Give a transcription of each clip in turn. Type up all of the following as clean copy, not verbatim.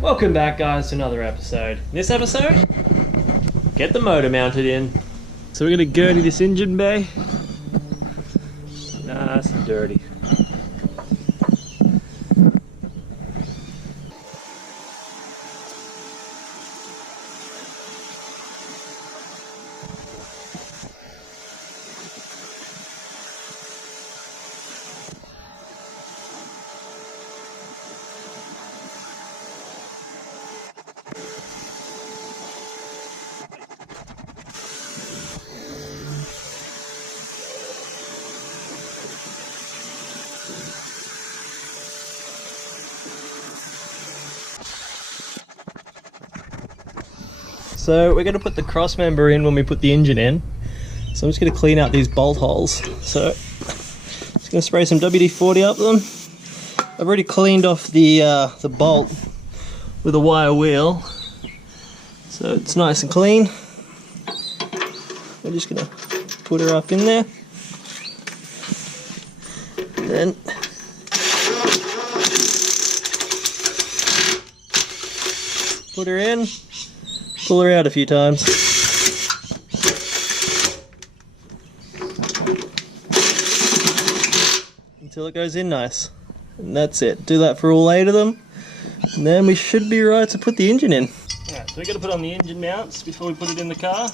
Welcome back, guys, to another episode. In this episode, get the motor mounted in. So we're going to girty this engine bay. Nice and dirty. So we're going to put the cross member in when we put the engine in. So I'm just going to clean out these bolt holes. So just going to spray some WD-40 up them. I've already cleaned off the bolt with a wire wheel, so it's nice and clean. We're just going to put her up in there. Then put her in. Pull her out a few times. Until it goes in nice. And that's it. Do that for all 8 of them. And then we should be right to put the engine in. Alright, so we're going to put on the engine mounts before we put it in the car.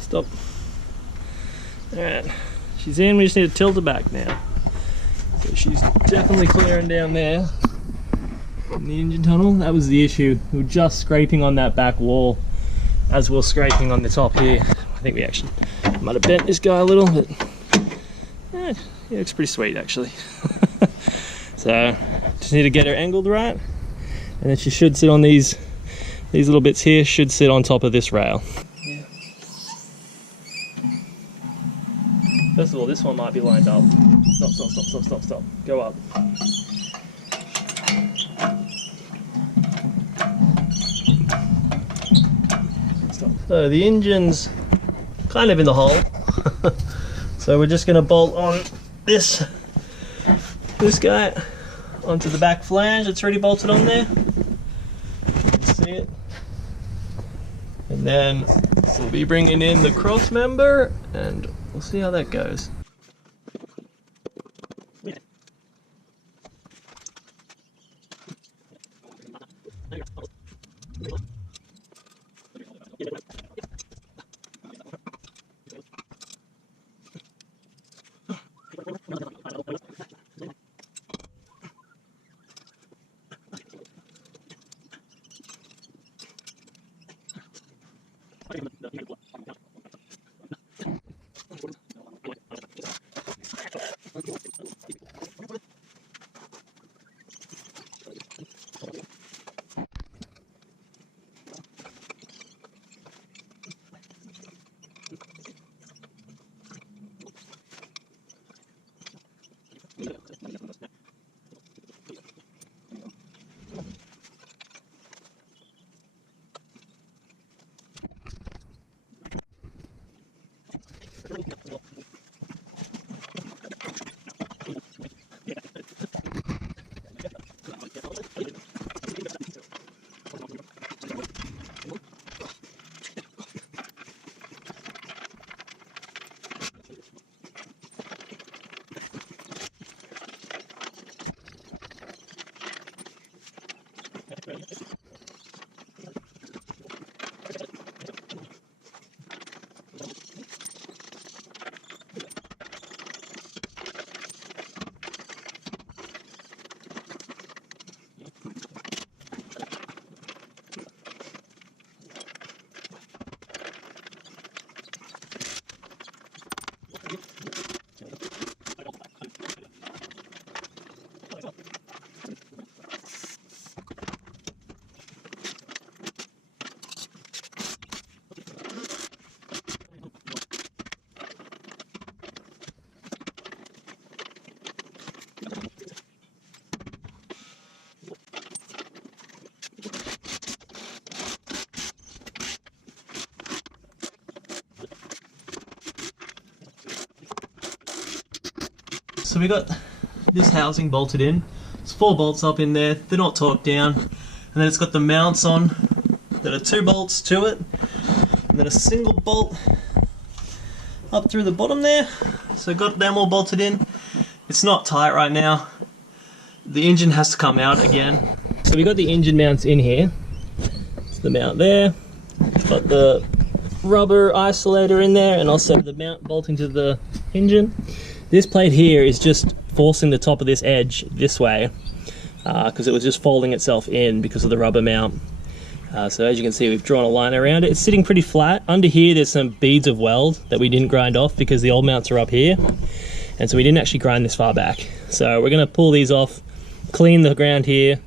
Stop. Alright, she's in, we just need to tilt her back now. So she's definitely clearing down there in the engine tunnel. That was the issue. We were just scraping on that back wall as we were scraping on the top here. I think we actually might have bent this guy a little, but he looks pretty sweet actually. So just need to get her angled right, and then she should sit on these little bits here, should sit on top of this rail. Yeah. First of all, this one might be lined up. Stop, stop, stop, stop, stop, stop. Go up. Stop. So the engine's kind of in the hole. So we're just going to bolt on this guy onto the back flange. It's already bolted on there. You can see it. And then we'll be bringing in the cross member, and we'll see how that goes. so we got this housing bolted in. There's 4 bolts up in there, they're not torqued down. And then it's got the mounts on that are 2 bolts to it. And then a single bolt up through the bottom there. So got them all bolted in. It's not tight right now. The engine has to come out again. So we got the engine mounts in here. It's the mount there. Got the rubber isolator in there, and also the mount bolting to the engine. This plate here is just forcing the top of this edge this way because it was just folding itself in because of the rubber mount. So as you can see, we've drawn a line around it. It's sitting pretty flat. Under here there's some beads of weld that we didn't grind off because the old mounts are up here, and so we didn't actually grind this far back. So we're going to pull these off, clean the ground here,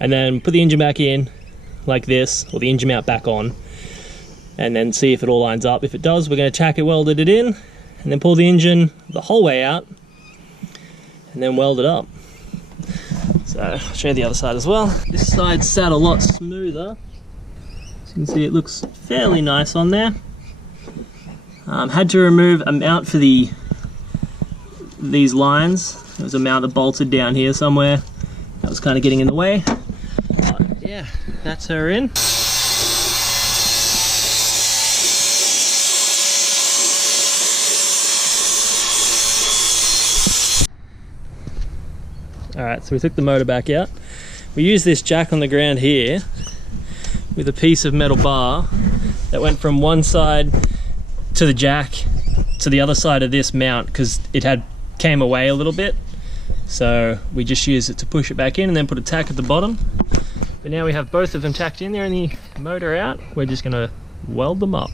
and then put the engine back in like this, or the engine mount back on, and then see if it all lines up. If it does, we're going to tack it welded it in, and then pull the engine the whole way out, and then weld it up. So I'll show you the other side as well. This side sat a lot smoother. As you can see, it looks fairly nice on there. Had to remove a mount for these lines. There was a mount that bolted down here somewhere. That was kind of getting in the way. But yeah, that's her in. Alright, so we took the motor back out. We used this jack on the ground here with a piece of metal bar that went from one side to the jack to the other side of this mount because it came away a little bit. So we just used it to push it back in and then put a tack at the bottom. But now we have both of them tacked in there and the motor out. We're just going to weld them up.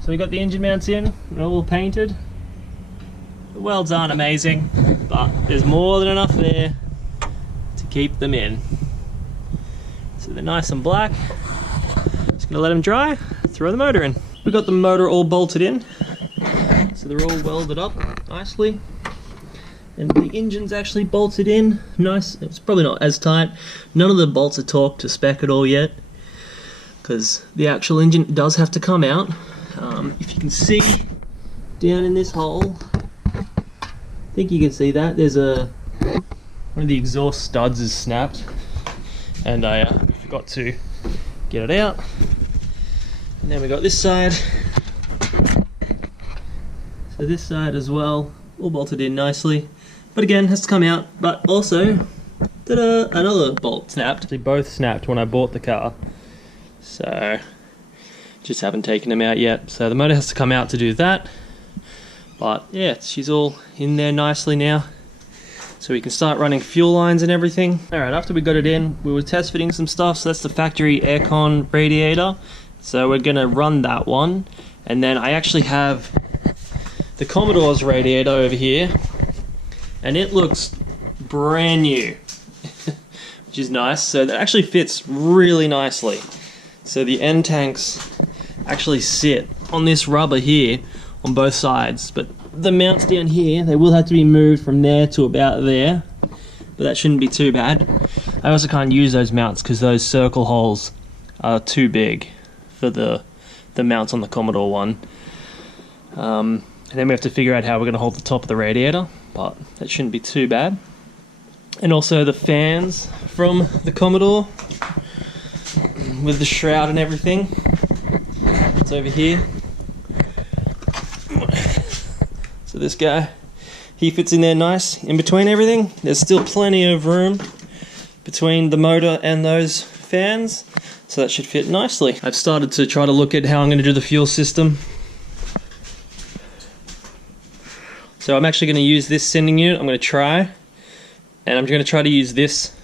So we got the engine mounts in, they're all painted. The welds aren't amazing, but there's more than enough there to keep them in. So they're nice and black. Just gonna let them dry, throw the motor in. We got the motor all bolted in, so they're all welded up nicely. And the engine's actually bolted in nice. It's probably not as tight. None of the bolts are torqued to spec at all yet, because the actual engine does have to come out. If you can see down in this hole, I think you can see that there's one of the exhaust studs is snapped, and I forgot to get it out. And then we got this side, so this side as well, all bolted in nicely, but again has to come out. But also, ta-da, another bolt snapped. They both snapped when I bought the car, so just haven't taken them out yet. So the motor has to come out to do that. But yeah, she's all in there nicely now, so we can start running fuel lines and everything. Alright, after we got it in, we were test fitting some stuff. So that's the factory aircon radiator, so we're gonna run that one. And then I actually have the Commodore's radiator over here, and it looks brand new which is nice. So that actually fits really nicely. So the end tanks actually sit on this rubber here on both sides, but the mounts down here, they will have to be moved from there to about there, but that shouldn't be too bad. I also can't use those mounts because those circle holes are too big for the mounts on the Commodore one. And then we have to figure out how we're going to hold the top of the radiator, but that shouldn't be too bad. And also the fans from the Commodore with the shroud and everything. It's over here. So this guy, he fits in there nice in between everything. There's still plenty of room between the motor and those fans, so that should fit nicely. I've started to try to look at how I'm going to do the fuel system. So I'm actually going to use this sending unit. I'm going to try, and I'm going to try to use this,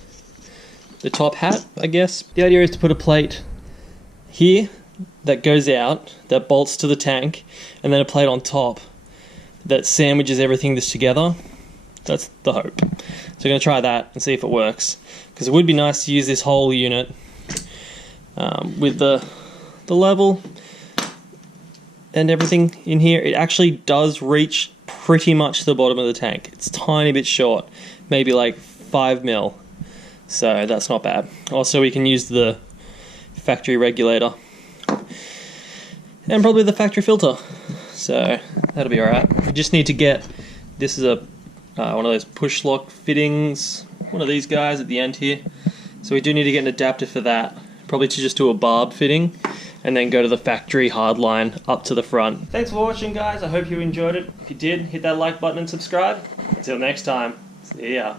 the top hat, I guess. The idea is to put a plate here that goes out, that bolts to the tank, and then a plate on top that sandwiches everything this together. That's the hope. So I'm going to try that and see if it works, because it would be nice to use this whole unit with the level and everything in here. It actually does reach pretty much to the bottom of the tank. It's a tiny bit short, maybe like 5 mil, so that's not bad. Also, we can use the factory regulator and probably the factory filter, so that'll be alright. We just need to get, this is a one of those push lock fittings, one of these guys at the end here, so we do need to get an adapter for that, probably to just do a barb fitting and then go to the factory hardline up to the front. Thanks for watching, guys. I hope you enjoyed it. If you did, hit that like button and subscribe. Until next time, see ya.